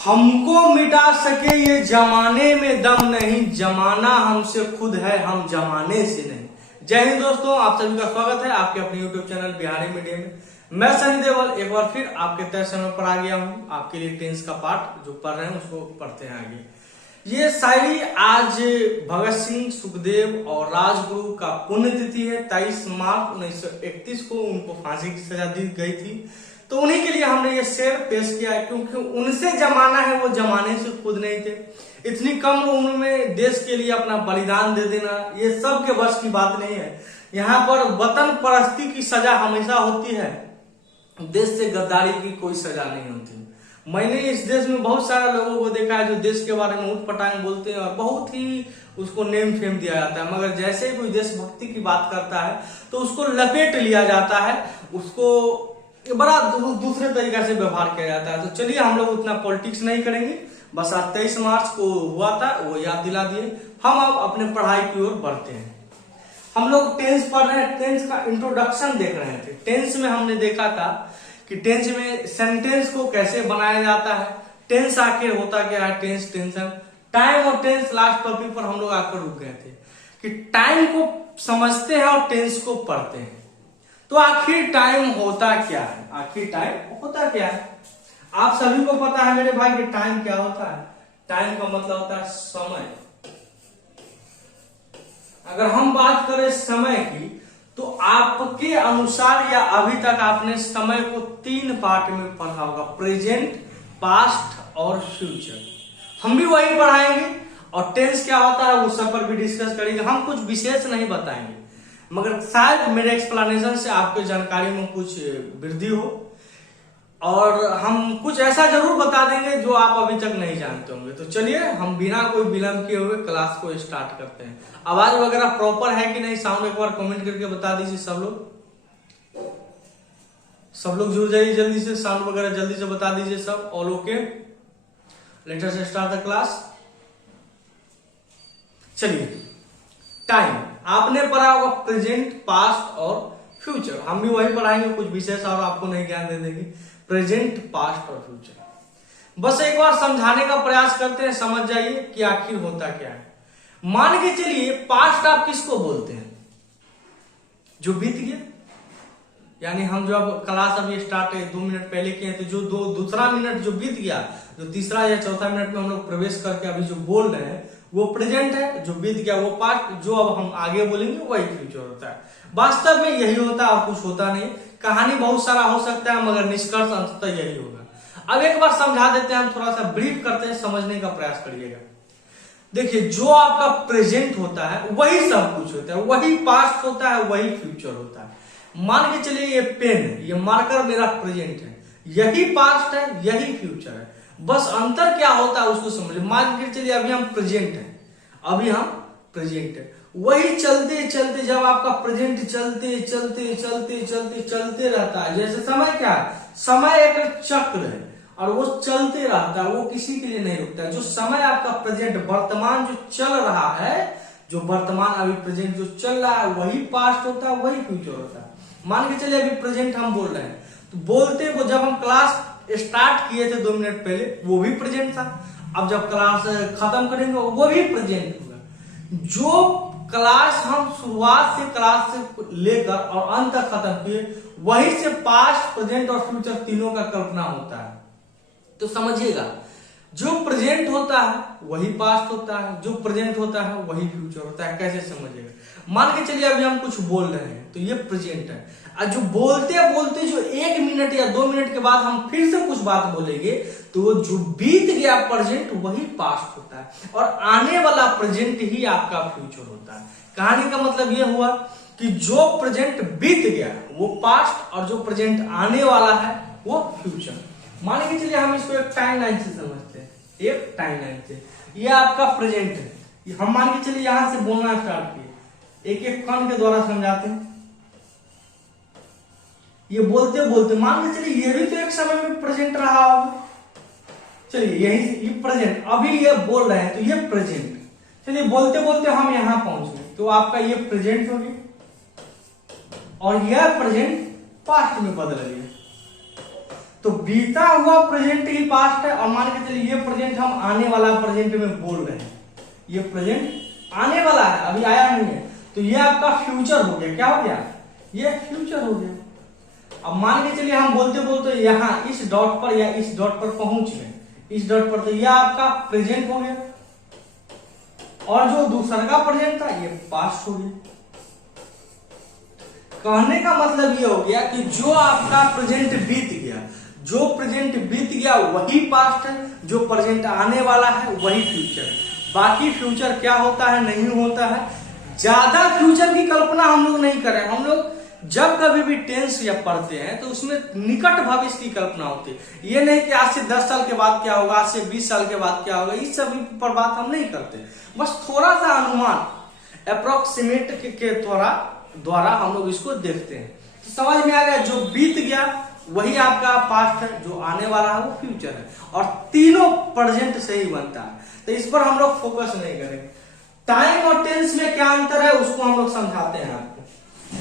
हमको मिटा सके ये जमाने में दम नहीं, जमाना हमसे खुद है, हम जमाने से नहीं। जय हिंद दोस्तों, आप सभी का स्वागत है आपके अपने यूट्यूब चैनल बिहारी मीडियम में। मैं सनी देवल एक बार फिर आपके तय समय पर आ गया हूँ। आपके लिए टेंस का पार्ट जो पढ़ रहे हैं उसको पढ़ते हैं आगे। ये शायरी आज भगत सिंह, सुखदेव और राजगुरु का पुण्यतिथि है। 23 मार्च 1931 को उनको फांसी की सजा दी गई थी। तो उन्हीं के लिए हमने ये शेर पेश किया है, क्योंकि उनसे जमाना है, वो जमाने से खुद नहीं थे। इतनी कम उम्र में देश के लिए अपना बलिदान दे देना ये सब के बस की बात नहीं है। यहाँ पर वतन परस्ती की सजा हमेशा होती है, देश से गद्दारी की कोई सजा नहीं होती। मैंने इस देश में बहुत सारे लोगों को देखा है जो देश के बारे में उठपटांग बोलते हैं और बहुत ही उसको नेम फेम दिया जाता है, मगर जैसे ही कोई देशभक्ति की बात करता है तो उसको लपेट लिया जाता है, उसको बड़ा दूसरे तरीके से व्यवहार किया जाता है। तो चलिए हम लोग उतना पॉलिटिक्स नहीं करेंगे, बस आज 23 मार्च को हुआ था वो याद दिला दिए। हम अब अपने पढ़ाई की ओर बढ़ते हैं। हम लोग टेंस पढ़ रहे हैं, टेंस का इंट्रोडक्शन देख रहे थे। टेंस में हमने देखा था कि टेंस में सेंटेंस को कैसे बनाया जाता है, टेंस आखिर होता क्या है, टेंस, टेंशन, टाइम और टेंस। लास्ट टॉपिक पर हम लोग आकर रुक गए थे कि टाइम को समझते हैं और टेंस को पढ़ते हैं। तो आखिर टाइम होता क्या है, आखिर टाइम होता क्या है? आप सभी को पता है मेरे भाई कि टाइम क्या होता है। टाइम का मतलब होता है समय। अगर हम बात करें समय की तो आपके अनुसार या अभी तक आपने समय को 3 पार्ट में पढ़ा होगा, प्रेजेंट, पास्ट और फ्यूचर। हम भी वही पढ़ाएंगे और टेंस क्या होता है उस सब पर भी डिस्कस करेंगे। हम कुछ विशेष नहीं बताएंगे, मगर शायद मेरे एक्सप्लेनेशन से आपके जानकारी में कुछ वृद्धि हो और हम कुछ ऐसा जरूर बता देंगे जो आप अभी तक नहीं जानते होंगे। तो चलिए हम बिना कोई विलंब किए हुए क्लास को स्टार्ट करते हैं। आवाज वगैरह प्रॉपर है कि नहीं, साउंड एक बार कमेंट करके बता दीजिए सब लोग जुड़ जाइए जल्दी से, साउंड वगैरह जल्दी से बता दीजिए सब। All okay, let us start the class. चलिए, टाइम आपने पढ़ा होगा प्रेजेंट, पास्ट और फ्यूचर। हम भी वही पढ़ाएंगे, कुछ विशेष और आपको नहीं ज्ञान दे देंगे। प्रेजेंट, पास्ट और फ्यूचर बस एक बार समझाने का प्रयास करते हैं, समझ जाइए कि आखिर होता क्या है। मान के चलिए पास्ट आप किसको बोलते हैं? जो बीत गया। यानी हम जो अब क्लास अभी स्टार्ट 2 मिनट पहले किए तो जो दूसरा मिनट जो बीत गया, जो तीसरा या चौथा मिनट में हम लोग प्रवेश करके अभी जो बोल रहे हैं वो प्रेजेंट है, जो बीत गया वो पास्ट, जो अब हम आगे बोलेंगे वही फ्यूचर होता है। वास्तव में यही होता है और कुछ होता नहीं। कहानी बहुत सारा हो सकता है मगर निष्कर्ष अंततः यही होगा। अब एक बार समझा देते हैं, हम थोड़ा सा ब्रीफ करते हैं, समझने का प्रयास करिएगा। देखिए, जो आपका प्रेजेंट होता है वही सब कुछ होता है, वही पास्ट होता है, वही फ्यूचर होता है। मान के चलिए ये पेन, ये मार्कर मेरा प्रेजेंट है, यही पास्ट है, यही फ्यूचर है। बस अंतर क्या होता है उसको समझिए। मान के चलिए अभी हम प्रेजेंट है, अभी हम प्रेजेंट है, वही चलते चलते जब आपका प्रेजेंट चलते चलते चलते चलते चलते रहता है। जैसे समय क्या है, समय एक चक्र है और वो चलते रहता है, वो किसी के लिए नहीं रुकता है। जो समय आपका प्रेजेंट, वर्तमान जो चल रहा है, जो वर्तमान अभी प्रेजेंट जो चल रहा है वही पास्ट होता है, वही फ्यूचर होता है। मान के चलिए अभी प्रेजेंट हम बोल रहे हैं, तो बोलते वो जब हम क्लास स्टार्ट किए थे 2 मिनट पहले वो भी प्रेजेंट था। अब जब क्लास खत्म करेंगे वो भी प्रेजेंट होगा। जो क्लास हम शुरुआत से क्लास से लेकर और अंत तक खत्म किए वही से पास्ट, प्रेजेंट और फ्यूचर तीनों का कल्पना होता है। तो समझिएगा, जो प्रेजेंट होता है वही पास्ट होता है, जो प्रेजेंट होता है वही फ्यूचर होता है। कैसे समझिएगा? मान के चलिए अभी हम कुछ बोल रहे हैं तो ये प्रेजेंट है, और जो बोलते बोलते जो 1 मिनट या 2 मिनट के बाद हम फिर से कुछ बात बोलेंगे तो वो जो बीत गया प्रेजेंट वही पास्ट होता है, और आने वाला प्रेजेंट ही आपका फ्यूचर होता है। कहानी का मतलब ये हुआ कि जो प्रेजेंट बीत गया वो पास्ट और जो प्रेजेंट आने वाला है वो फ्यूचर। मान के चलिए हम इसको एक टाइम लाइन से समझते हैं, एक टाइम लाइन से। ये आपका प्रेजेंट है, हम मान के चलिए यहां से बोलना स्टार्ट किए, एक एक कण के द्वारा समझाते हैं। ये बोलते बोलते मान के चलिए ये भी तो एक समय में प्रेजेंट रहा होगा। चलिए यही ये प्रेजेंट, अभी ये बोल रहे हैं तो ये प्रेजेंट। चलिए बोलते बोलते हम यहां पहुंच गए तो आपका ये प्रेजेंट हो गया और यह प्रेजेंट पास्ट में बदल गया। तो बीता हुआ प्रेजेंट ही पास्ट है, और मान के चलिए ये प्रेजेंट हम आने वाला प्रेजेंट में बोल रहे हैं, ये प्रेजेंट आने वाला है, अभी आया नहीं है, तो ये आपका फ्यूचर हो गया। क्या हो गया? ये फ्यूचर हो गया। अब मान के चलिए हम बोलते बोलते यहाँ इस डॉट पर या इस डॉट पर पहुंच गए, इस डॉट पर, तो ये आपका प्रेजेंट हो गया, और जो दूसरा का प्रेजेंट था ये पास्ट हो गया। कहने का मतलब ये हो गया कि जो आपका प्रेजेंट बीत गया, जो प्रेजेंट बीत गया वही पास्ट है, जो प्रेजेंट आने वाला है वही फ्यूचर है। बाकी फ्यूचर क्या होता है नहीं होता है, ज्यादा फ्यूचर की कल्पना हम लोग नहीं करें। हम लोग जब कभी भी टेंस या पढ़ते हैं तो उसमें निकट भविष्य की कल्पना होती है। ये नहीं कि आज से 10 साल के बाद क्या होगा, आज से 20 साल के बाद क्या होगा, इस सब पर बात हम नहीं करते। बस थोड़ा सा अनुमान अप्रोक्सीमेट के द्वारा हम लोग इसको देखते हैं। तो समझ में आ गया, जो बीत गया वही आपका पास्ट है, जो आने वाला है वो फ्यूचर है, और तीनों प्रेजेंट से ही बनता है। तो इस पर हम लोग फोकस नहीं करेंगे। टाइम और टेंस में क्या अंतर है उसको हम लोग समझाते हैं आपको।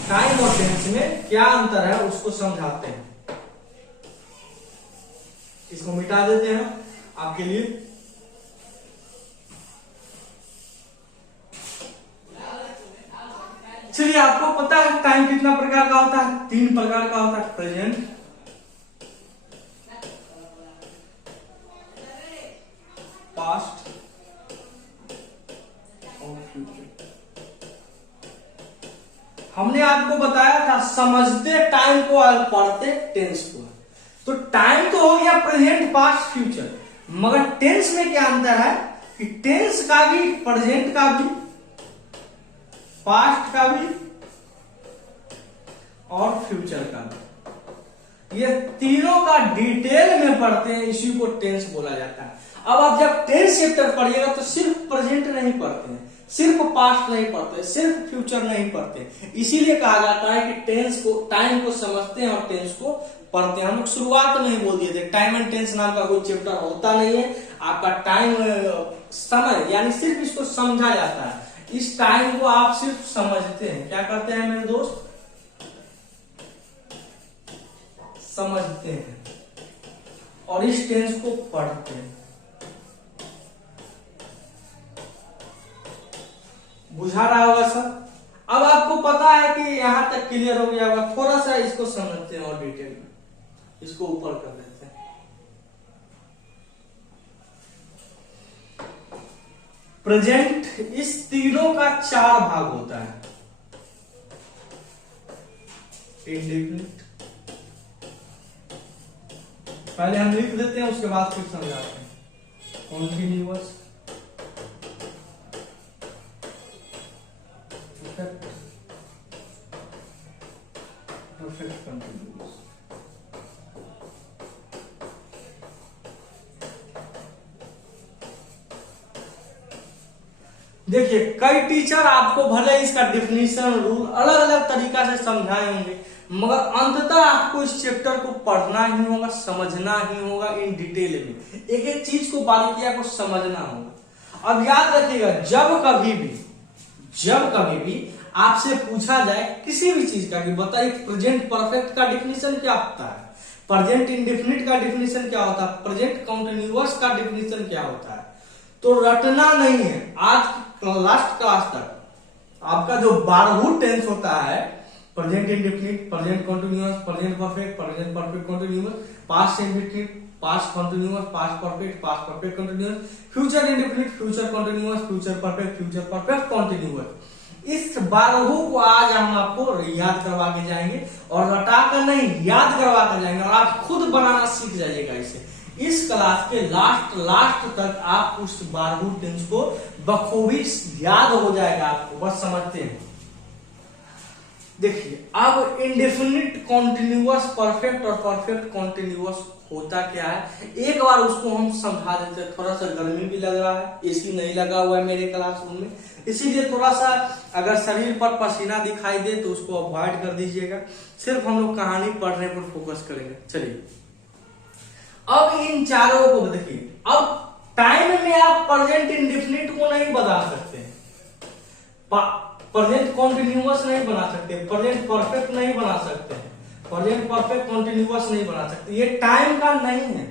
टाइम और टेंस में क्या अंतर है उसको समझाते हैं। इसको मिटा देते हैं आपके लिए। चलिए, आपको पता है टाइम कितना प्रकार का होता है? 3 प्रकार का होता है, प्रेजेंट, पास्ट और फ्यूचर। हमने आपको बताया था समझते टाइम को और पढ़ते टेंस को। तो टाइम तो हो गया प्रेजेंट, पास्ट, फ्यूचर, मगर टेंस में क्या अंतर है कि टेंस का भी, प्रेजेंट का भी, पास्ट का भी और फ्यूचर का भी, ये तीनों का डिटेल में पढ़ते हैं, इसी को टेंस बोला जाता है। अब आप जब टेंस चैप्टर पढ़िएगा तो सिर्फ प्रेजेंट नहीं पढ़ते हैं, सिर्फ पास्ट नहीं पढ़ते, सिर्फ फ्यूचर नहीं पढ़ते। इसीलिए कहा जाता है कि टेंस को, टाइम को समझते हैं और टेंस को पढ़ते हैं। हम लोग शुरुआत में ही बोल दिए थे टाइम एंड टेंस नाम का कोई चैप्टर होता नहीं है। आपका टाइम समय यानी सिर्फ इसको समझा जाता है। इस टाइम को आप सिर्फ समझते हैं। क्या करते हैं मेरे दोस्त? समझते हैं, और इस टेंस को पढ़ते हैं। बुझा रहा होगा सर? अब आपको पता है कि यहां तक क्लियर हो गया होगा। थोड़ा सा इसको समझते हैं और डिटेल में, इसको ऊपर कर देते हैं। प्रेजेंट, इस तीनों का 4 भाग होता है। इंडेफिनिट, पहले हम लिख देते हैं, उसके बाद फिर समझाते हैं। Continuous, perfect continuous. देखिए, कई टीचर आपको भले इसका डेफिनेशन, रूल अलग अलग तरीका से समझाए होंगे, मगर अंततः आपको इस चैप्टर को पढ़ना ही होगा, समझना ही होगा इन डिटेल में। एक एक चीज को, बारीकियां को समझना होगा। अब याद रखिएगा, जब कभी भी आपसे पूछा जाए किसी भी चीज का कि बताइए प्रेजेंट परफेक्ट का डेफिनेशन क्या होता है, प्रेजेंट इंडेफिनिट का डेफिनेशन क्या होता है, प्रेजेंट कंटिन्यूअस का डेफिनेशन क्या होता है, तो रटना नहीं है। आज लास्ट क्लास तक आपका जो 12 टेंस होता है, present indefinite, present continuous, present perfect, present perfect continuous, past indefinite, past continuous, past perfect continuous, future indefinite, future continuous, future perfect continuous. इस 12 को आज हम आपको याद करवा के जाएंगे, और रटा कर नहीं, याद करवा कर जाएंगे, और आप खुद बनाना सीख जाइएगा इसे। इस क्लास के लास्ट तक आप उस 12 टेंस को बखूबी याद हो जाएगा आपको, बस समझते हैं। देखिए, अब इंडेफिनिट, कॉन्टिन्यूअस, परफेक्ट और परफेक्ट कॉन्टिन्यूअस होता क्या है, एक बार उसको हम समझा देते हैं। थोड़ा सा गर्मी भी लग रहा है, एसी नहीं लगा हुआ है मेरे क्लासरूम में, इसीलिए थोड़ा सा अगर शरीर पर पसीना दिखाई दे तो उसको अवॉइड कर दीजिएगा। सिर्फ हम लोग कहानी पढ़ने पर फोकस करेंगे। चलिए, अब इन चारों को देखिए। अब टाइम में आप प्रेजेंट इंडेफिनिट को नहीं बता सकते, प्रेजेंट कॉन्टिन्यूअस नहीं बना सकते, प्रेजेंट परफेक्ट नहीं बना सकते, प्रेजेंट परफेक्ट कंटिन्यूअस नहीं बना सकते, ये टाइम का नहीं है,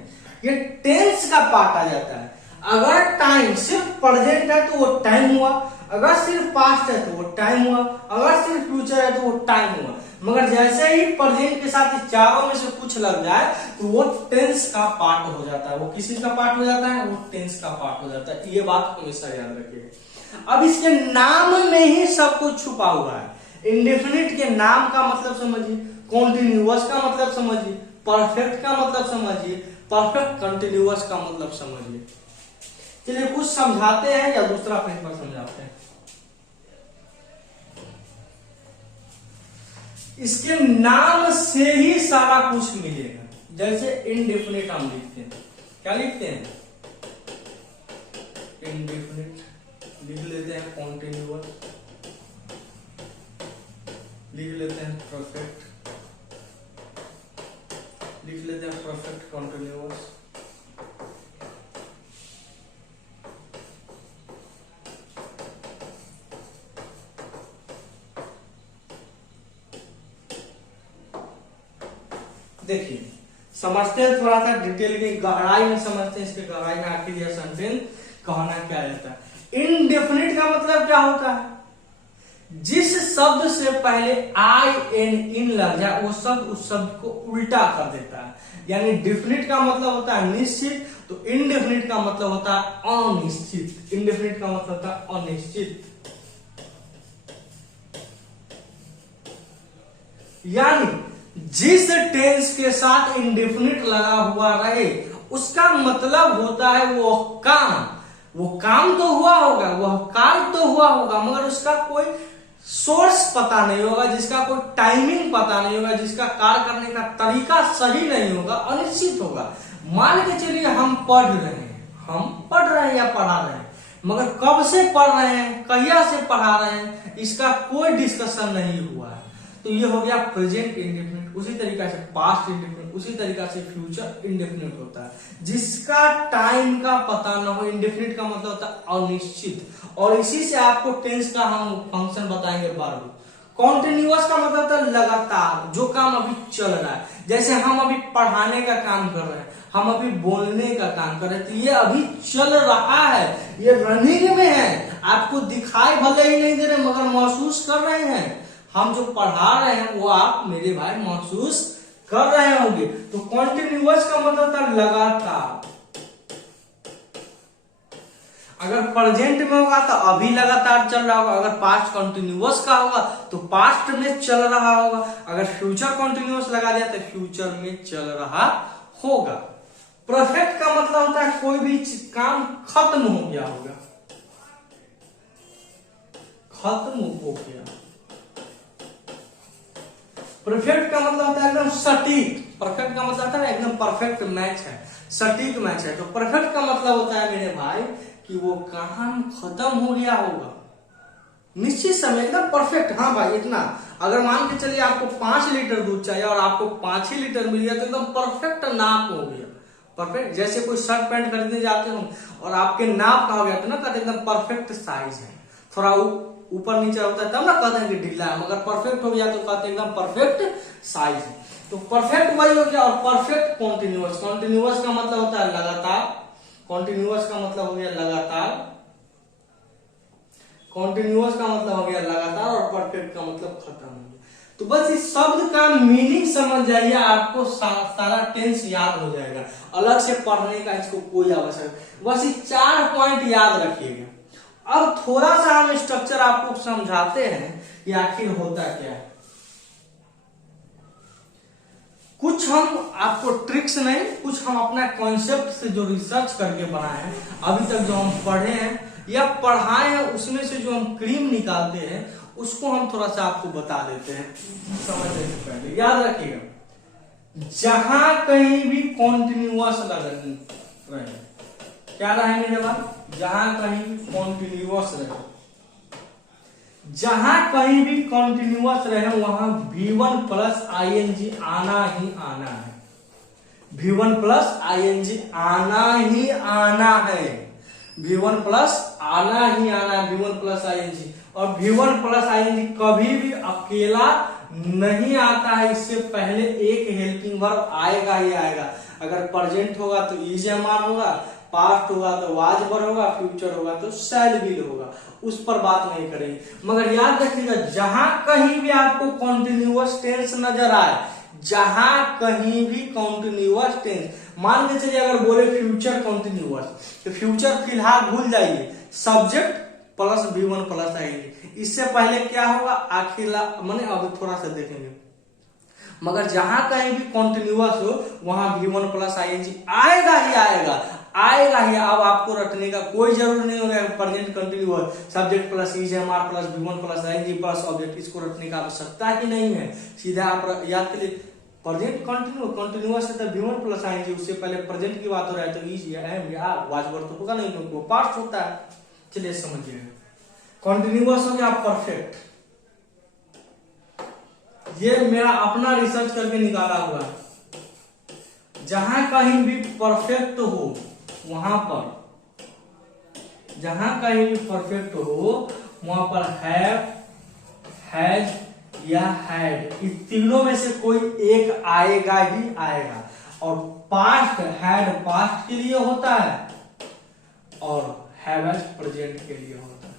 ये टेंस का पार्ट आ जाता है। अगर टाइम सिर्फ प्रेजेंट है तो वो टाइम हुआ, अगर सिर्फ पास्ट है तो वो टाइम हुआ, अगर सिर्फ फ्यूचर है तो वो टाइम हुआ। मगर जैसे ही प्रेजेंट के साथ इस चारों में से कुछ लग जाए तो वो टेंस का पार्ट हो जाता है। वो किसी का पार्ट हो जाता है, वो टेंस का पार्ट हो जाता है। ये बात हमेशा याद रखिएगा। अब इसके नाम में ही सब कुछ छुपा हुआ है। इंडेफिनिट के नाम का मतलब समझिए, कॉन्टिन्यूअस का मतलब समझिए, परफेक्ट का मतलब समझिए, परफेक्ट कंटिन्यूअस का मतलब समझिए। चलिए कुछ समझाते हैं या दूसरा पेपर समझाते हैं। इसके नाम से ही सारा कुछ मिलेगा। जैसे इनडेफिनिट हम लिखते हैं, क्या लिखते हैं? इनडेफिनिट लिख लेते हैं, कॉन्टिन्यूअस लिख लेते हैं, परफेक्ट लिख लेते हैं, परफेक्ट कंटिन्यूअस। देखिए समझते हैं, थोड़ा सा डिटेल की गहराई में समझते हैं, इसके गहराई में आखिर यह सेंटेंस कहना क्या रहता है। इनडेफिनिट का मतलब क्या होता है? जिस शब्द से पहले आई एन इन लग जाए वो शब्द उस शब्द को उल्टा कर देता है। यानी डेफिनिट का मतलब होता है निश्चित, तो इनडेफिनिट का मतलब होता है अनिश्चित। इनडेफिनिट का मतलब होता है अनिश्चित। यानी जिस टेंस के साथ इंडेफिनिट लगा हुआ रहे उसका मतलब होता है वो काम तो हुआ होगा, वह काम तो हुआ होगा, मगर उसका कोई सोर्स पता नहीं होगा, जिसका कोई टाइमिंग पता नहीं होगा, जिसका कार्य करने का तरीका सही नहीं होगा, अनिश्चित होगा। मान के चलिए हम पढ़ रहे हैं या पढ़ा रहे हैं, मगर कब से पढ़ रहे हैं, कहिया से पढ़ा रहे हैं, इसका कोई डिस्कशन नहीं हुआ है। तो ये हो गया प्रेजेंट इंडेफिनिट। उसी तरीका से पास्ट इंडेफिनिट, उसी तरीका से फ्यूचर इंडेफिनिट होता है। जिसका टाइम का पता ना हो, इंडेफिनिट का मतलब होता है अनिश्चित। और इसी से आपको टेंस का हम फंक्शन बताएंगे वर्ब। कॉन्टिन्यूअस का मतलब होता है लगातार, जो काम अभी चल रहा है। जैसे हम अभी पढ़ाने का काम कर रहे हैं, हम अभी बोलने का काम कर रहे हैं, तो ये अभी चल रहा है, ये रनिंग में है। आपको दिखाई भले ही नहीं दे रहे मगर महसूस कर रहे हैं। हम जो पढ़ा रहे हैं वो आप मेरे भाई महसूस कर रहे होंगे। तो कॉन्टिन्यूअस का मतलब था लगातार। अगर प्रेजेंट में होगा तो अभी लगातार चल रहा होगा, अगर पास्ट कंटिन्यूअस का होगा तो पास्ट में चल रहा होगा, अगर फ्यूचर कंटिन्यूअस लगा दिया तो फ्यूचर में चल रहा होगा। परफेक्ट का मतलब होता है कोई भी काम खत्म हो गया होगा, खत्म हो गया। परफेक्ट का मतलब होता है एकदम सटीक। परफेक्ट का मतलब होता है एकदम परफेक्ट मैच है, सटीक मैच है। तो परफेक्ट का मतलब होता है मेरे भाई कि वो काम खत्म हो गया होगा निश्चित समय, एकदम परफेक्ट। हाँ भाई इतना, अगर मान के चलिए आपको 5 लीटर दूध चाहिए और आपको 5 ही लीटर मिल गया तो एकदम परफेक्ट नाप हो गया। परफेक्ट, जैसे कोई शर्ट पैंट खरीदने जाते हो और आपके नाप का हो गया तो ना कहते एकदम परफेक्ट साइज है। थोड़ा ऊपर नीचे होता है तब ना कहते हैं कि ढीला है, मगर परफेक्ट हो गया तो कहते हैं एकदम परफेक्ट साइज है। तो परफेक्ट वही हो गया। और परफेक्ट कॉन्टिन्यूअस, कॉन्टिन्यूअस का मतलब होता है लगातार। कॉन्टिन्यूअस का मतलब हो गया लगातार, कॉन्टिन्यूअस का मतलब हो गया लगातार, और परफेक्ट का मतलब खत्म हो गया। तो बस इस शब्द का मीनिंग समझ जाइए, आपको सारा टेंस याद हो जाएगा। अलग से पढ़ने का इसको कोई आवश्यकता, बस ये 4 पॉइंट याद रखिएगा। अब थोड़ा सा हम स्ट्रक्चर आपको समझाते हैं कि आखिर होता क्या है। कुछ हम आपको ट्रिक्स नहीं, कुछ हम अपना कॉन्सेप्ट से जो रिसर्च करके बनाए हैं, अभी तक जो हम पढ़े हैं या पढ़ाए हैं, उसमें से जो हम क्रीम निकालते हैं उसको हम थोड़ा सा आपको बता देते हैं समझने से पहले। याद रखिएगा, जहां कहीं भी कॉन्टिन्यूअस रहे, क्या रहे मेरे बात, जहां कहीं भी कॉन्टिन्यूअस रहे, जहां कहीं भी कॉन्टिन्यूअस रहे वहां V1 प्लस ING आना ही आना है। V1 प्लस ING आना ही आना है। V1 प्लस आना ही आना है, V1 प्लस ING। और V1 प्लस ING कभी भी अकेला नहीं आता है, इससे पहले एक हेल्पिंग वर्ब आएगा ही आएगा। अगर प्रेजेंट होगा तो इज एम आर होगा, पास्ट होगा तो वाज वर होगा, फ्यूचर होगा तो शैल विल होगा, उस पर बात नहीं करेंगे। मगर याद रखिएगा, जहां कहीं भी आपको कॉन्टिन्यूअस टेंस नजर आए, जहां कहीं भी कॉन्टिन्यूअस टेंस, मान के चलिए अगर बोले फ्यूचर कॉन्टिन्यूअस, तो फ्यूचर फिलहाल भूल जाइए, सब्जेक्ट प्लस V1 प्लस आएंगे। इससे पहले क्या होगा, आखिर मैंने अब थोड़ा सा देखेंगे। मगर जहां कहीं भी कॉन्टिन्यूअस हो वहां V1 प्लस आईएनजी आएगा ही आएगा, आएगा ही। अब आपको रटने का कोई जरूर नहीं होगा, present continuous subject plus is am are plus V1 plus ING plus object, इसको रटने का आवश्यकता ही नहीं है। सीधा आप याद करिए, प्रेजेंट कंटिन्यूअस है तो V1 प्लस आईएनजी, उससे पहले प्रेजेंट की बात हो रहा है तो इज या एम या वाज वर तो होगा नहीं, क्योंकि वो पास्ट होता है। चलिए समझिए, कॉन्टिन्यूअस हो गया परफेक्ट, ये मेरा अपना रिसर्च करके निकाला हुआ है। जहां कहीं भी परफेक्ट हो वहां पर, जहां कहीं भी परफेक्ट हो वहां पर हैव, हैज या हैड, इस तीनों में से कोई एक आएगा ही आएगा। और पास्ट, हैड पास्ट के लिए होता है और हैव हैज प्रेजेंट के लिए होता है।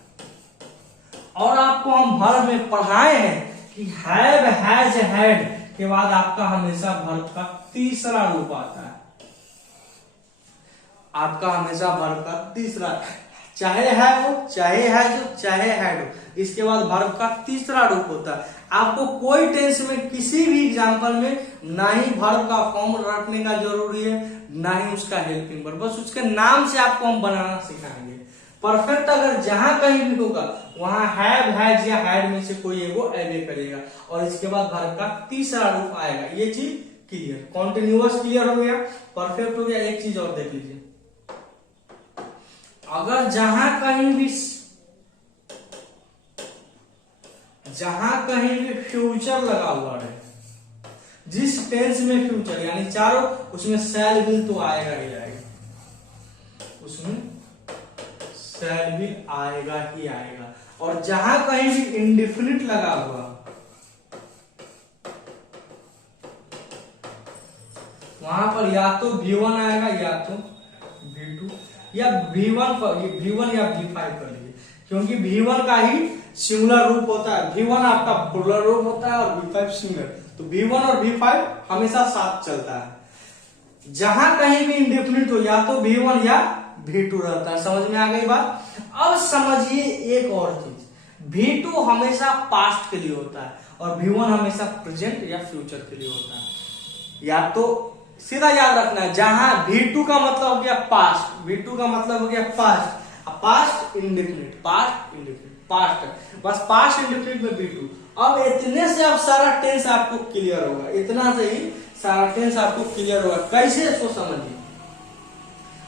और आपको हम वर्ब में पढ़ाए हैं कि हैव, हैज, हैड के बाद आपका हमेशा वर्ब का तीसरा रूप आता है, आपका हमेशा वर्ब का तीसरा, चाहे है हो, चाहे हैज हो, चाहे हैड हो, इसके बाद वर्ब का तीसरा रूप होता है। आपको कोई टेंस में किसी भी एग्जांपल में ना ही वर्ब का फॉर्म रखने का जरूरी है, ना ही उसका हेल्पिंग वर्ब, बस उसके नाम से आपको हम बनाना सिखाएंगे। परफेक्ट अगर जहां कहीं भी होगा वहां हैव, हैज या हैड में से कोई एगो ऐड करेगा और इसके बाद वर्ब का तीसरा रूप आएगा। ये चीज क्लियर, कॉन्टिन्यूअस क्लियर हो गया, परफेक्ट हो गया। एक चीज और देख लीजिए, अगर जहां कहीं भी फ्यूचर लगा हुआ है, जिस टेंस में फ्यूचर यानी चारों, उसमें शैल विल तो आएगा ही आएगा, उसमें शैल विल आएगा ही आएगा। और जहां कहीं भी इंडेफिनिट लगा हुआ, वहां पर या तो V1 आएगा या तो V2 या V1 या V5 कर लीजिए, क्योंकि V1 का ही सिंगुलर रूप होता है, V1 आपका प्लुरल रूप होता है और V5 सिंगुलर, तो V1 और V5 हमेशा साथ चलता है। जहां कहीं भी इंडेफिनिट हो या तो V1 या V2 रहता है। समझ में आ गई बात? अब समझिए एक और चीज, V2 हमेशा पास्ट के लिए होता है और V1 हमेशा प्रेजेंट या फ्यूचर के लिए होता है। या तो सीधा याद रखना है, जहां V2 का मतलब हो गया पास्ट, V2 का मतलब हो गया past, past indefinite, past indefinite, past, बस पास्ट इंडेफिनिट में V2। अब इतने से अब सारा टेंस आपको क्लियर होगा, इतना से ही सारा टेंस आपको क्लियर होगा। कैसे, इसको समझिए।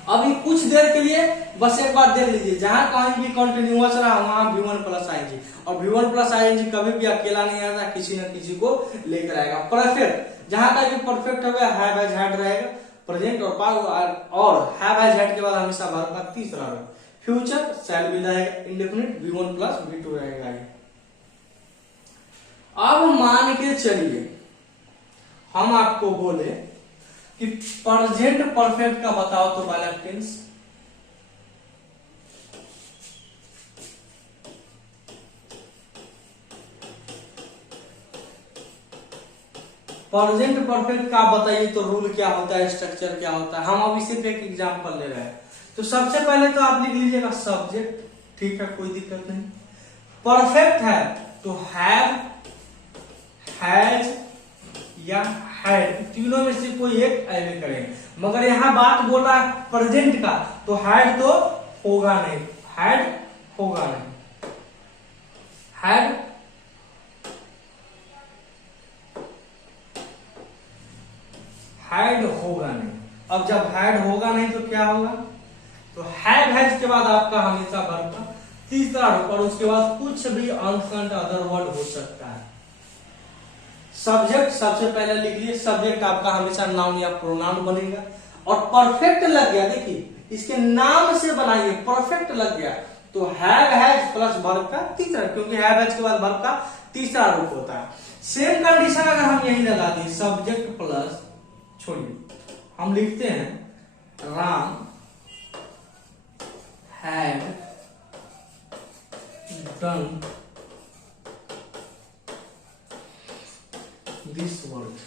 अभी कुछ देर के लिए बस एक बार देख लीजिए, जहां कहीं भी कंटिन्यूअस रहा वहां V1 प्लस आईएनजी, और V1 प्लस आईएनजी कभी भी अकेला नहीं आता, किसी न किसी को लेकर आएगा। परफेक्ट, जहां कहीं भी परफेक्ट हो गया हैव हैज हैड रहेगा, प्रेजेंट और पास्ट, और हैव हैज हैड के बाद हमेशा वर्ब का तीसरा रहेगा। फ्यूचर शैल विल रहेगा, इंडेफिनिट V1 प्लस V2 रहेगा। अब मान के चलिए हम आपको बोले कि प्रेजेंट परफेक्ट का बताओ तो वाला टेंस, प्रेजेंट परफेक्ट का बताइए तो रूल क्या होता है, स्ट्रक्चर क्या होता है। हम अभी सिर्फ एक एग्जांपल ले रहे हैं। तो सबसे पहले तो आप लिख लीजिएगा सब्जेक्ट, ठीक है, कोई दिक्कत नहीं। परफेक्ट है तो हैव, हैज या हैड, तीनों में से कोई एक ऐड करें। मगर यहां बात बोल रहा है प्रेजेंट का, तो हैड तो होगा नहीं, हैड होगा नहीं, हैड हैड होगा नहीं। अब जब हैड होगा नहीं तो क्या होगा, तो हैव हैज के बाद आपका हमेशा वर्ब का तीसरा रूप, और उसके बाद कुछ भी अनकंट अदर वर्ड हो सकता है। सब्जेक्ट सबसे पहले लिख लिए, सब्जेक्ट आपका हमेशा नाउन या प्रोनाउन बनेगा। और परफेक्ट लग गया, देखिए इसके नाम से बनाइए, परफेक्ट लग गया तो हैव हैज प्लस वर्ब का तीसरा, क्योंकि हैव हैज के बाद वर्ब का तीसरा रूप होता है। सेम कंडीशन अगर हम यही लगा दें, सब्जेक्ट प्लस, छोड़िए हम लिखते हैं Ram had done this work.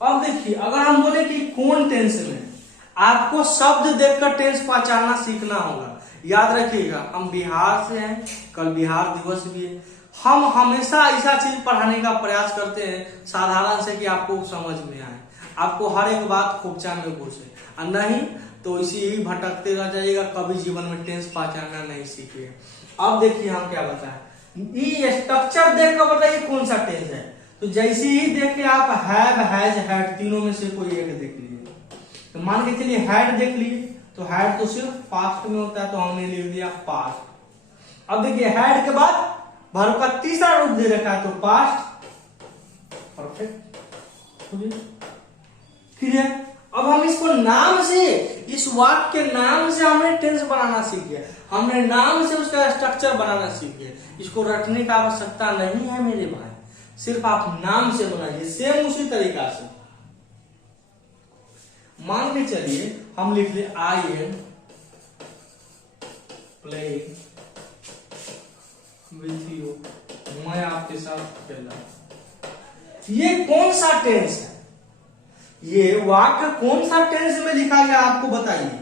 अब देखिए अगर हम बोले कि कौन टेंस में, आपको शब्द देखकर टेंस पहचानना सीखना होगा। याद रखिएगा हम बिहार से हैं, कल बिहार दिवस भी है। हम हमेशा ऐसा चीज पढ़ाने का प्रयास करते हैं साधारण से कि आपको समझ में आए, आपको हर एक बात खोपचा में घुसे, और नहीं तो इसी ही भटकते रह जाइएगा, कभी जीवन में टेंस पहचानना नहीं सीखिएगा। अब देखिए हम क्या बताएं, ये स्ट्रक्चर देख कर बताइए कौन सा टेंस है। तो जैसे ही देख के आप हैव, हैज, हैड तीनों में से कोई एक देख लीजिए। तो मान के चलिए हैड देख लिए, तो हैड तो सिर्फ पास्ट में होता है, तो हमने लिख दिया पास्ट। अब देखिए हैड के बाद वर्ब का तीसरा रूप दे रखा है, तो पास्ट परफेक्ट। क्लियर? अब हम इसको नाम से, इस वाक्य के नाम से हमने टेंस बनाना सीख गया, हमने नाम से उसका स्ट्रक्चर बनाना सीख गया। इसको रटने का आवश्यकता नहीं है मेरे भाई, सिर्फ आप नाम से बनाइए। सेम उसी तरीका से मान के चलिए हम लिख ले I am playing with you, मैं आपके साथ खेला। ये कौन सा टेंस है? ये वाक्य कौन सा टेंस में लिखा गया आपको बताइए।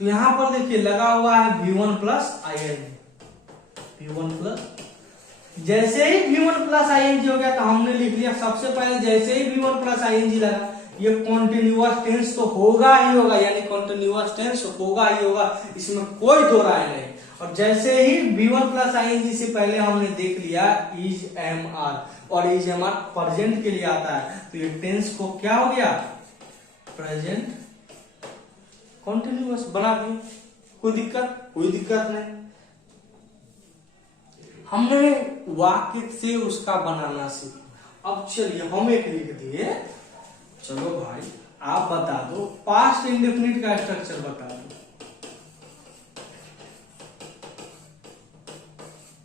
तो यहां पर देखिए लगा हुआ है V1 plus ING, V1 plus, जैसे ही V1 प्लस ING हो गया तो हमने लिख लिया सबसे पहले, जैसे ही V1 प्लस ING लगा, ये कॉन्टिन्यूअस टेंस तो होगा ही होगा, यानी कॉन्टिन्यूअस टेंस होगा ही होगा, इसमें कोई दो राय नहीं। और जैसे ही V1 प्लस ING से पहले हमने देख लिया इज एम आर, और इज एम आर प्रेजेंट के लिए आता है, तो ये टेंस को क्या हो गया, प्रेजेंट कॉन्टिन्यूअस बना दिए। कोई दिक्कत? कोई दिक्कत नहीं। हमने वाक्य से उसका बनाना सीखा। अब चलिए हम एक लिख दिए, चलो भाई आप बता दो पास्ट इंडेफिनिट का स्ट्रक्चर बता दो।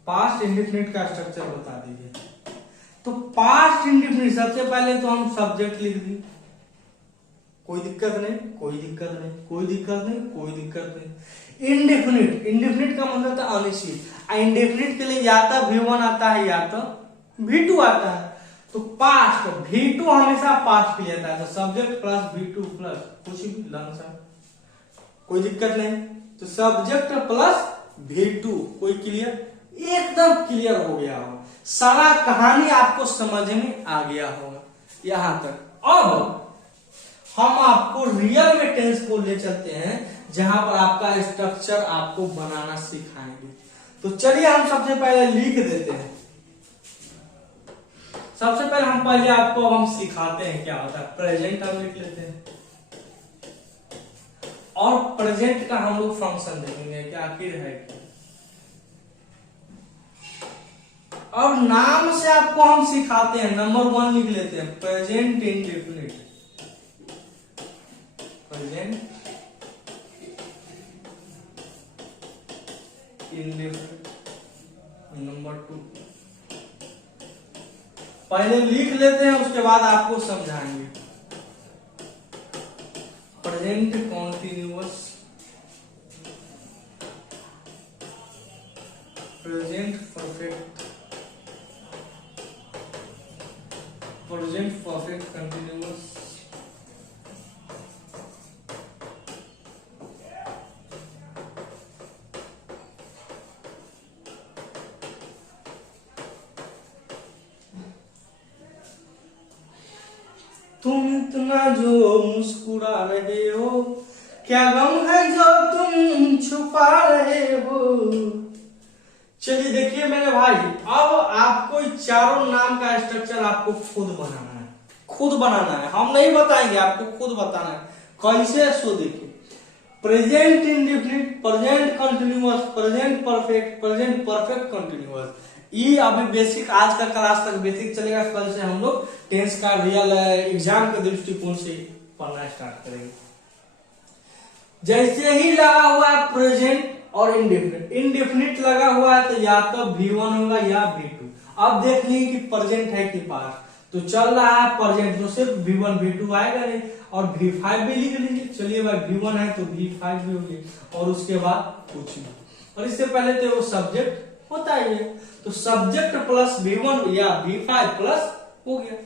पास्ट इंडेफिनिट का स्ट्रक्चर बता दीजिए। तो पास्ट इंडेफिनिट सबसे पहले तो हम सब्जेक्ट लिख दी, कोई दिक्कत नहीं, कोई दिक्कत नहीं, कोई दिक्कत नहीं, कोई दिक्कत नहीं। इंडेफिनिट, इंडेफिनिट का मतलब था अनिश्चित, इंडेफिनिट के लिए या तो V1 आता है या तो V2 आता है। तो पास्ट, V2 हमेशा पास्ट के लिए आता है, तो सब्जेक्ट प्लस V2 प्लस कुछ भी लमसम, कोई दिक्कत नहीं। तो सब्जेक्ट प्लस V2, कोई क्लियर? एकदम क्लियर हो गया हो, सारा कहानी आपको समझ में आ गया होगा यहां तक। अब हम आपको रियल में टेंस को ले चलते हैं, जहां पर आपका स्ट्रक्चर आपको बनाना सिखाएंगे। तो चलिए हम सबसे पहले लिख देते हैं। सबसे पहले हम पहले आपको हम सिखाते हैं क्या होता है। प्रेजेंट हम लिख लेते हैं, और प्रेजेंट का हम लोग फंक्शन देखेंगे कि आखिर है क्या। और नाम से आपको हम सिखाते हैं, नंबर 1 लिख लेते हैं present indefinite, present indefinite. Number 2 पहले लिख लेते हैं, उसके बाद आपको समझाएंगे। Present continuous, present perfect, present perfect continuous, तुम इतना जो मुस्कुरा रहे हो, क्या गम है जो तुम छुपा रहे हो। चलिए देखिए मेरे भाई, अब आपको चारों नाम का स्ट्रक्चर आपको खुद बनाना है, खुद बनाना है, हम नहीं बताएंगे, आपको खुद बताना है। कैसे? सो देखिए, present indefinite, present continuous, present perfect, present perfect continuous. ये अभी बेसिक, आज का क्लास तक बेसिक चलेगा, कल से हम लोग टेंस का रियल एग्जाम के दृष्टिकोण से पढ़ना स्टार्ट करेंगे। जैसे ही लगा हुआ है प्रेजेंट और इंडेफिनिट, इंडेफिनिट लगा हुआ है तो या तो V1 होगा या V2। अब देख लीजिए कि प्रेजेंट है कि पास्ट, तो चल रहा है प्रेजेंट, तो सिर्फ V1 V2 आएगा नहीं, और V5 भी लिख लीजिए। चलिए भाई V1 है तो V5 भी हो गया, और उसके बाद कुछ नहीं, और इससे पहले तो वो सब्जेक्ट होता ही है, तो सब्जेक्ट प्लस V1 या V5 प्लस हो गया।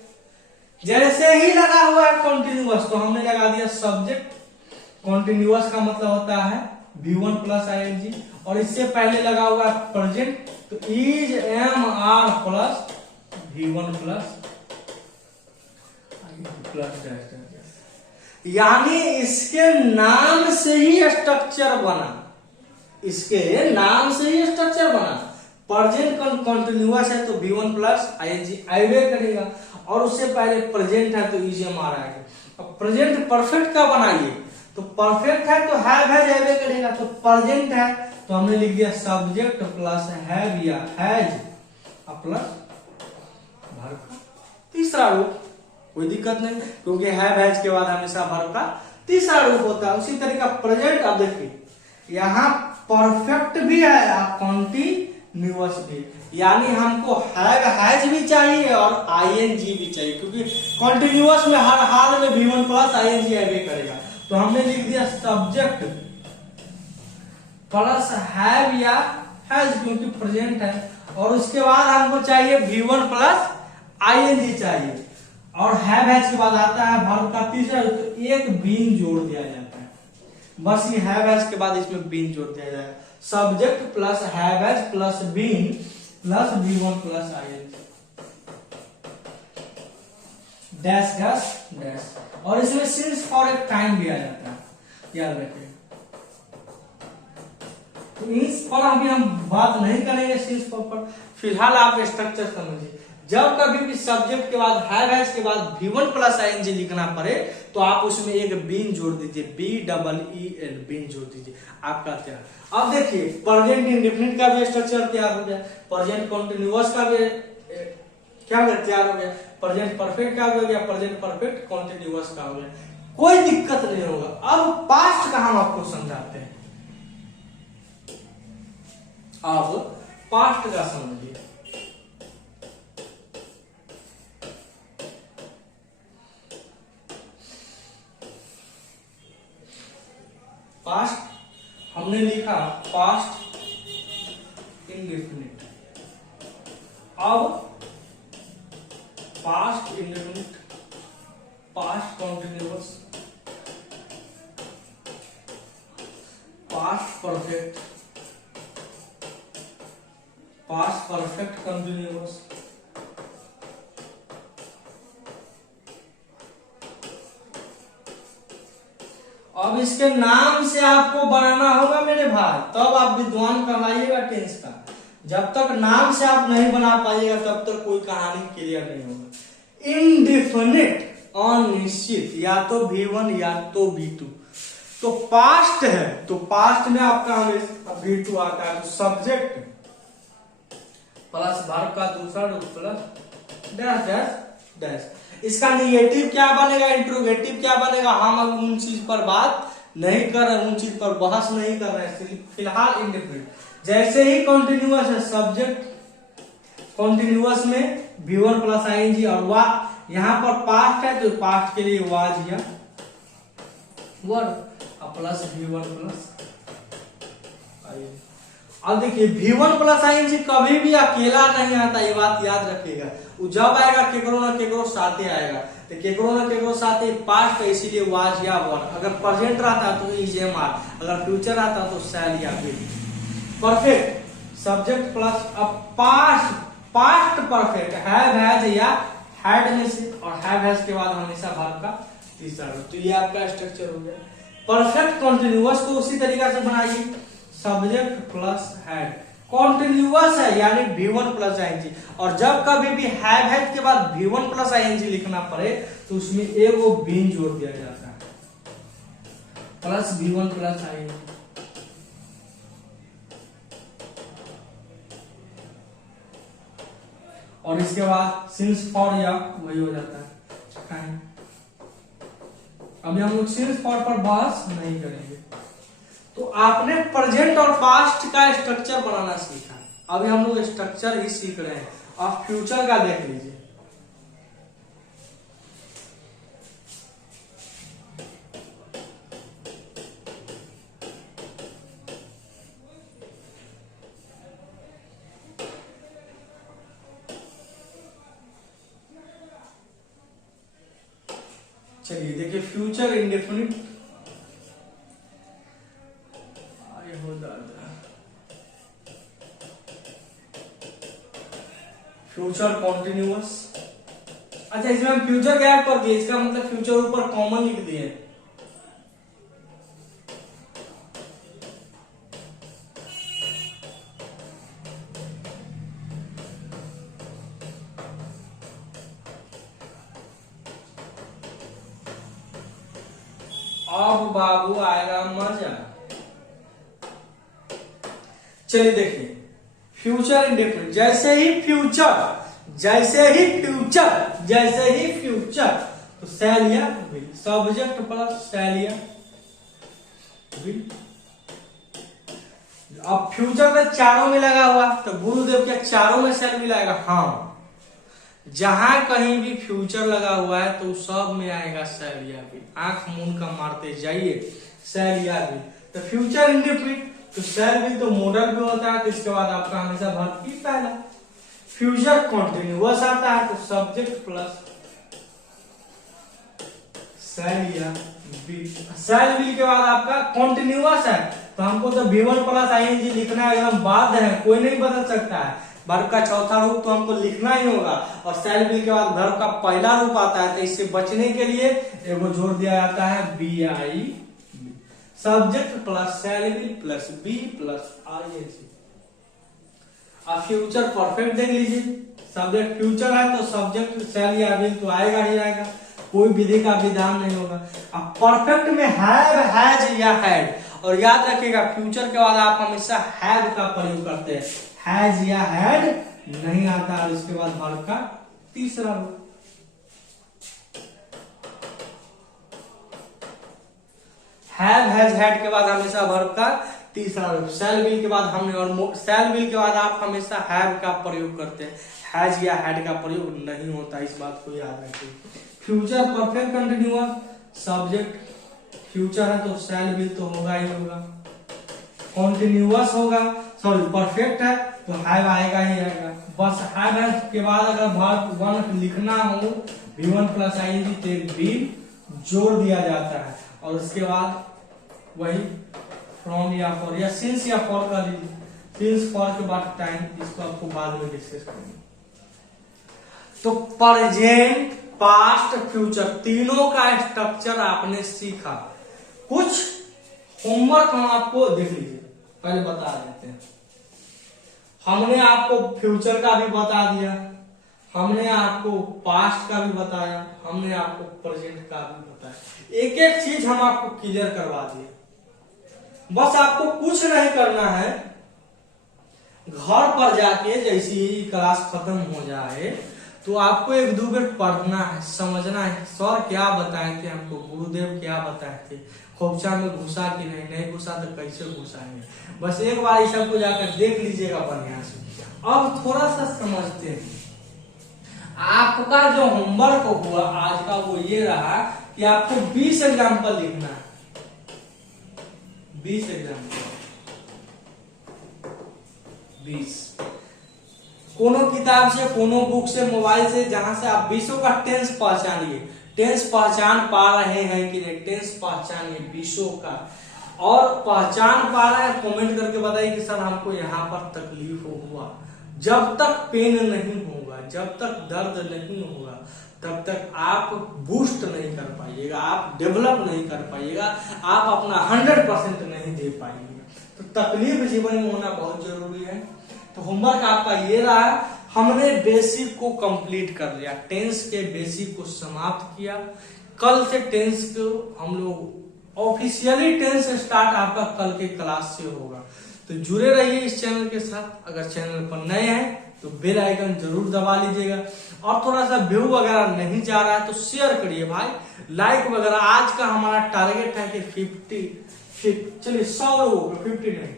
जैसे ही लगा हुआ है कॉन्टिन्यूअस, तो हमने लगा दिया सब्जेक्ट। कॉन्टिन्यूअस का मतलब होता है V1 प्लस ING, और इससे पहले लगा हुआ है प्रेजेंट, तो is MR plus V1 plus यानी इसके नाम से ही स्ट्रक्चर बना, इसके नाम से ही स्ट्रक्चर बना। प्रेजेंट कॉन्टिन्यूअस है तो V1 प्लस ING आइवे करेगा, और उससे पहले प्रेजेंट है तो EGMR आएगा। अब प्रेजेंट परफेक्ट का बनाइए, तो परफेक्ट है तो हैव आइवे करेगा, तो प्रेजेंट है तो हमने लिख दिया सब्जेक्ट प्लस हैव या हैज प्लस वर्ब का तीसरा रूप। कोई दिक्कत नहीं, क्योंकि हैव हैज के बाद हमेशा वर्ब का तीसरा रूप होता है। उसी तरीका प्रेजेंट, अब देखिए यहाँ परफेक्ट भी है और कॉन्टिन्यूअस भी, यानी हमको हैव हैज भी चाहिए और ING भी चाहिए, क्योंकि कॉन्टिन्यूअस में हर हाल में V1 प्लस ING आइवे करेगा। तो हमने लिख दिया सब्जेक्ट प्लस हैव या हैज, क्योंकि प्रेजेंट है, और उसके बाद हमको चाहिए V1 प्लस ING चाहिए, और हैव हैज के बाद आता है वर्ब का तीसरा, तो एक बीन जोड़ दिया जाता है। बस ये हैव हैज के बाद इसमें बीन जोड़ दिया जाएगा, subject plus have has plus been plus V1 plus ING dash dash dash, और इसमें सिंस फॉर एक टाइम दिया जाता है, याद रखिए। तो इस पर अभी हम बात नहीं करेंगे सिंस फॉर पर, फिलहाल आप स्ट्रक्चर समझिए। जब कभी भी सब्जेक्ट के बाद हैव हैज के बाद V1 प्लस ING लिखना पड़े, तो आप उसमें एक बीन जोड़ दीजिए, BEEL बीन जोड़ दीजिए, आपका तैयार। अब देखिए प्रेजेंट इंडेफिनिट का भी स्ट्रक्चर तैयार हो गया, प्रेजेंट कॉन्टिन्यूअस का भी क्या हो गया, तैयार हो गया, प्रेजेंट परफेक्ट का भी हो गया, प्रेजेंट परफेक्ट कॉन्टिन्यूअस का हो गया, कोई दिक्कत नहीं होगा। अब पास्ट का हम आपको समझाते हैं, अब पास्ट का समझिए। पास्ट हमने लिखा पास्ट इंडेफिनिट, अब past indefinite, past continuous, past perfect, past perfect continuous, अब इसके नाम से आपको बनाना होगा मेरे भाई, तब आप विद्वान कहलाइएगा टेंस का। जब तक नाम से आप नहीं बना पाइएगा तब तक कोई कहानी क्लियर नहीं होगा। इंडेफिनिट अनिश्चित, या तो V1 या तो V2, तो पास्ट है तो पास्ट में आपका हमेशा V2 आता है, तो सब्जेक्ट प्लस वर्ब का दूसरा रूप प्लस डैश डैश डैश। इसका निगेटिव क्या बनेगा, इंट्रोगेटिव क्या बनेगा, हम उन चीज पर बात नहीं कर रहे, उन चीज पर बहस नहीं कर रहे हैं, फिलहाल इंडेफिनिट। जैसे ही कॉन्टिन्यूअस है सब्जेक्ट, कॉन्टिन्यूअस में V1 प्लस ING, और वाह यहाँ पर पास्ट है तो पास्ट के लिए वाज या verb plus V1 plus ING। अब देखिए V1 प्लस ING कभी भी अकेला नहीं आता, ये बात याद रखिएगा। जब आएगा केकरो ना केकरो साथे आएगा, तो केकरो ना केकरो साथे पास्ट है, इसीलिए वाज या वर। अगर प्रेजेंट रहता तो EGMR, अगर फ्यूचर रहता तो शैल या विल। परफेक्ट सब्जेक्ट प्लस, अब past, past perfect have has या हैड में से, और हैव हैज के बाद हमेशा वर्ब का तीसरा रूप, तो ये आपका स्ट्रक्चर हो गया। परफेक्ट कॉन्टिन्यूअस को उसी तरीका से बनाइए, सब्जेक्ट प्लस हैड, कॉन्टिन्यूअस है यानी V1 प्लस ING, और जब कभी भी हैव हैज के बाद V1 प्लस ING लिखना पड़े तो उसमें एक वो बीन जोड़ दिया जाता है, प्लस V1 प्लस ING। और इसके बाद सिंस फॉर या वही हो जाता है। अभी हम लोग सिंस फॉर पर बहस नहीं करेंगे। तो आपने प्रेजेंट और पास्ट का स्ट्रक्चर बनाना सीखा, अभी हम लोग स्ट्रक्चर ही सीख रहे हैं, आप फ्यूचर का देख लीजिए। चलिए देखिए, फ्यूचर इंडेफिनिट, हो दादा, फ्यूचर कॉन्टिन्यूअस। अच्छा, इसमें हम फ्यूचर गैप कर दिए, इसका मतलब फ्यूचर ऊपर कॉमन लिख दिए। अब बाबू आएगा मजा। चलिए देखिए, फ्यूचर इंडेफिनिट, जैसे ही फ्यूचर तो शैल या विल, सब्जेक्ट प्लस शैल या विल। अब फ्यूचर में चारों में लगा हुआ, तो गुरुदेव क्या चारों में शैल विल आएगा? हाँ, जहां कहीं भी फ्यूचर लगा हुआ है तो सब में आएगा शैल या विल। आंख मूंद का मारते जाइए, शैल या विल। तो फ्यूचर इंडेफिनिट तो शैल विल तो मॉडल भी होता है, तो इसके बाद आपका हमेशा वर्ब की पहला। फ्यूचर कॉन्टिन्यूअस आता है तो सब्जेक्ट प्लस शैल या विल। शैल विल के बाद आपका कॉन्टिन्यूअस है तो हमको तो V1 प्लस ING लिखना है, एकदम बाध्य है, कोई नहीं बदल सकता है। वर्ब का चौथा रूप तो हमको लिखना ही होगा, और शैल विल के बाद वर्ब का पहला रूप आता है, तो इससे बचने के लिए एगो जोड़ दिया जाता है BI, subject plus shall will plus be plus ING। अब फ्यूचर परफेक्ट देख लीजिए, सब्जेक्ट फ्यूचर है तो सब्जेक्ट शैल या विल तो आएगा ही आएगा, कोई विधि का विधान नहीं होगा। अब परफेक्ट में हैव, हैज या हैड, और याद रखिएगा फ्यूचर के बाद आप हमेशा हैव का प्रयोग करते हैं, हैज या हैड नहीं आता, और इसके बाद वर्ब का तीसरा रूप। हैव, हैज, हैड के बाद हमेशा वर्ब का तीसरा रूप। शैल विल के बाद हमने, और शैल विल के बाद आप हमेशा हैव का प्रयोग करते हैं, हैज या हैड का प्रयोग नहीं होता, इस बात को याद रखिए। Future perfect continuous, subject future है तो शैल विल तो होगा ही होगा, कॉन्टिन्यूअस होगा, सॉरी परफेक्ट है तो हैव आएगा ही आएगा। बस हैव के बाद अगर वर्ब 1 लिखना हो V1 प्लस ING तो विल जोड़ दिया जाता है, और उसके बाद वही फ्रॉम या फॉर या सिंस या फॉर का लीजिए, सिंस फॉर के बाद टाइम, इसको आपको बाद में डिस्कस करेंगे। तो प्रेजेंट, पास्ट, फ्यूचर तीनों का स्ट्रक्चर आपने सीखा। कुछ होमवर्क हम आपको देख लीजिए, पहले बता देते हैं। हमने आपको फ्यूचर का भी बता दिया, हमने आपको पास्ट का भी बताया, हमने आपको प्रेजेंट का भी बताया, एक एक चीज हम आपको क्लियर करवा दिए। बस आपको कुछ नहीं करना है, घर पर जाके जैसे ही क्लास खत्म हो जाए तो आपको एक दो बार पढ़ना है, समझना है, सर क्या बताए थे हमको, गुरुदेव क्या बताए थे, खोपचा में घुसा कि नहीं घुसा तो कैसे घुसाएंगे। बस एक बार इस सबको जाकर देख लीजिएगा बढ़िया से। अब थोड़ा सा समझते हैं, आपका जो होमवर्क हुआ आज का वो ये रहा कि आपको 20 एग्जाम्पल लिखना है, 20 एग्जाम्पल, 20 कोनो किताब से, कोनो बुक से, मोबाइल से, जहां से आप 20 का टेंस पहचानिए। टेंस पहचान पा रहे हैं कि नहीं, टेंस पहचानिए 20 का, और पहचान पा रहे हैं कमेंट करके बताइए कि सर हमको यहाँ पर तकलीफ हुआ। जब तक पेन नहीं होगा, जब तक दर्द नहीं होगा, तब तक आप बूस्ट नहीं कर पाइएगा, आप डेवलप नहीं कर पाइएगा, आप अपना 100% नहीं दे पाएंगे। तो तकलीफ जीवन में होना बहुत जरूरी है। तो होमवर्क आपका ये रहा, हमने बेसिक को कंप्लीट कर लिया, टेंस के बेसिक को समाप्त किया। कल से टेंस को हम लोग ऑफिशियली टेंस स्टार्ट आपका कल के क्लास से होगा। तो जुड़े रहिए इस चैनल के साथ। अगर चैनल पर नए हैं तो बेल आइकन जरूर दबा लीजिएगा, और थोड़ा सा व्यू वगैरह नहीं जा रहा है तो शेयर करिए भाई, लाइक वगैरह। आज का हमारा टारगेट है कि 50, चलिए 100 लोगों को, 50 नहीं,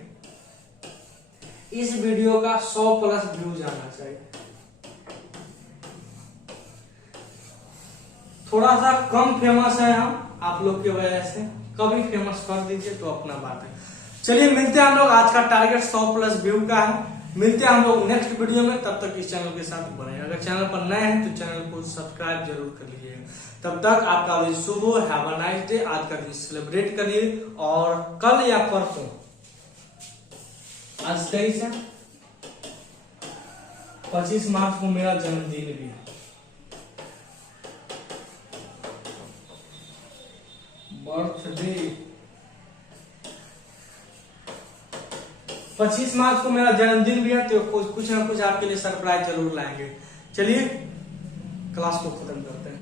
इस वीडियो का 100+ व्यूज आना चाहिए। थोड़ा सा कम फेमस है हम आप लोग की वजह से, कभी फेमस कर दीजिए तो अपना बात है। चलिए मिलते हैं हम लोग, आज का टारगेट 100+ व्यू का है। मिलते हैं हम लोग नेक्स्ट वीडियो में, तब तक इस चैनल के साथ बने। अगर चैनल पर नए हैं तो चैनल को सब्सक्राइब जरूर कर लीजिएगा। तब तक आपका दिन शुभ हो, हैव अ नाइस डे। आज का दिन सेलिब्रेट करिए, और कल या परसों, आज 23 है, 25 मार्च को मेरा जन्मदिन भी है। बर्थडे 25 मार्च को मेरा जन्मदिन भी है, तो कुछ ना कुछ आपके लिए सरप्राइज जरूर लाएंगे। चलिए क्लास को खत्म करते हैं।